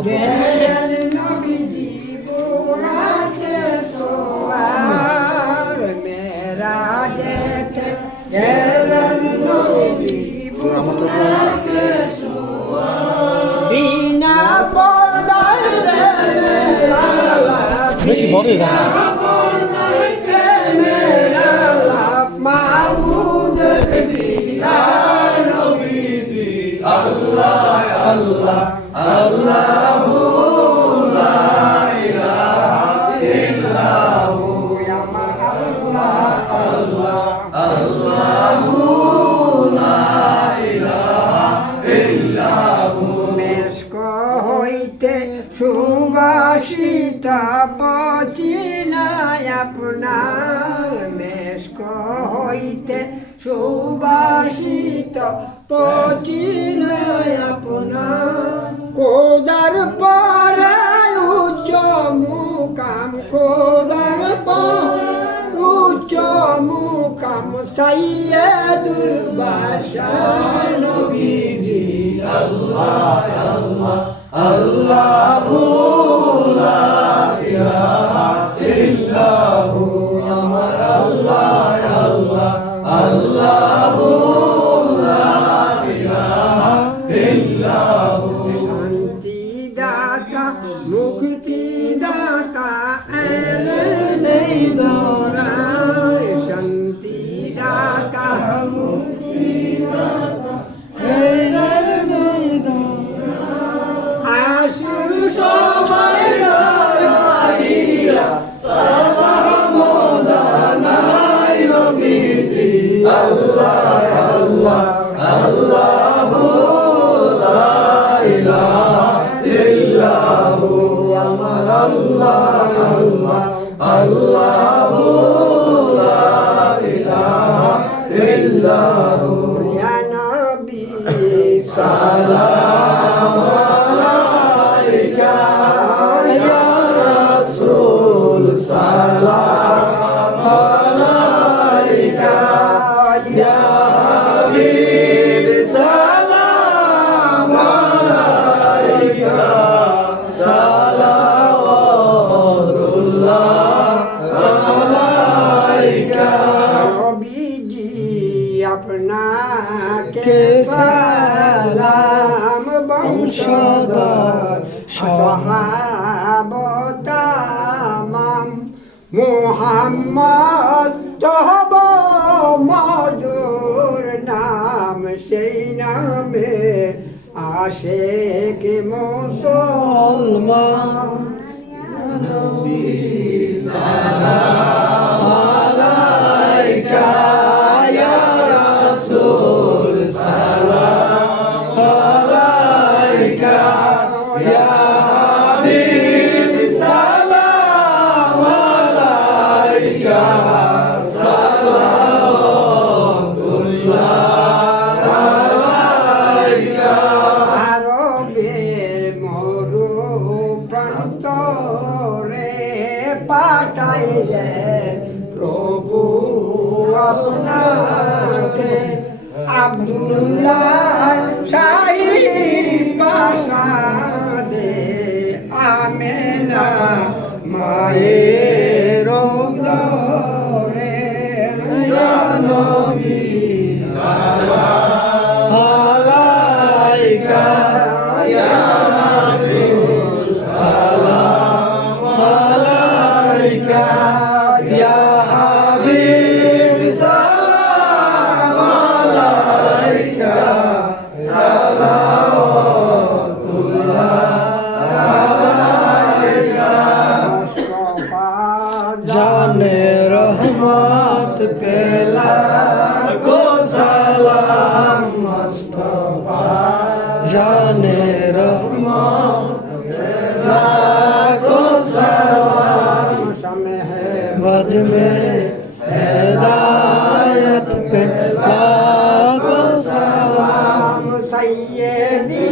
আলাপ বেশি বড়ই গান পর্দায় প্রেমের সুবাসিতা পচিনায় আপনার মেস্ক হইতে সুবাসিত পচিনায় আপনার। কোদার পরে উচ্চ মুকাম, কোদার পরে উচ্চ মুকাম, সাইয়ে দুর্বাসা নবীজি শান্তি দাতা মুক্তি দাতা নেই দরায় আপনাকে সালাম বংশধর সহাবতামাম মুহাম্মদ তহব মধুর নাম সেই নামে আশেক মুসলমান। আরবের পাঠাইলে প্রভু আপনাকে আব্দুল্লাহ শাহী পাশাদে আমেনা মায়ের দরে নবী আলাইকা ইয়া বেলা গো সালাম, মুস্তফা, জানে রহমান বেলা গো সালাম শমে বাজ মে হেদায়ত বেলা গো সালাম, সাইয়েদি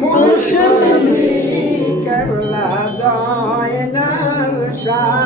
মুর্শিদি, কেবলা যায় না শাহ।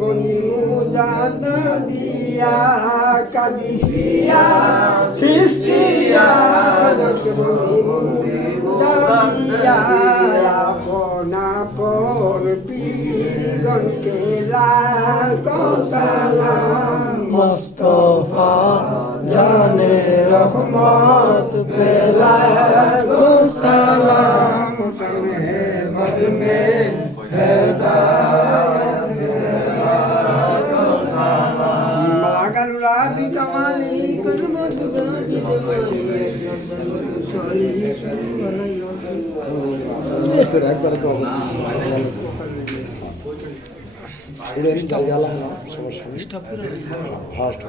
গনি মুজাদা দিয়া কাদিয়া সৃষ্টিয়া গনি মুজাদা দিয়া আপনা পর পীরগণকে রাখো সালাম মুস্তফা জানে রহমত পেলা গো সালাম সবে বদমে একবার তো উড়ে জায়গা লাগে না সমস্যা নেই ফার্স্ট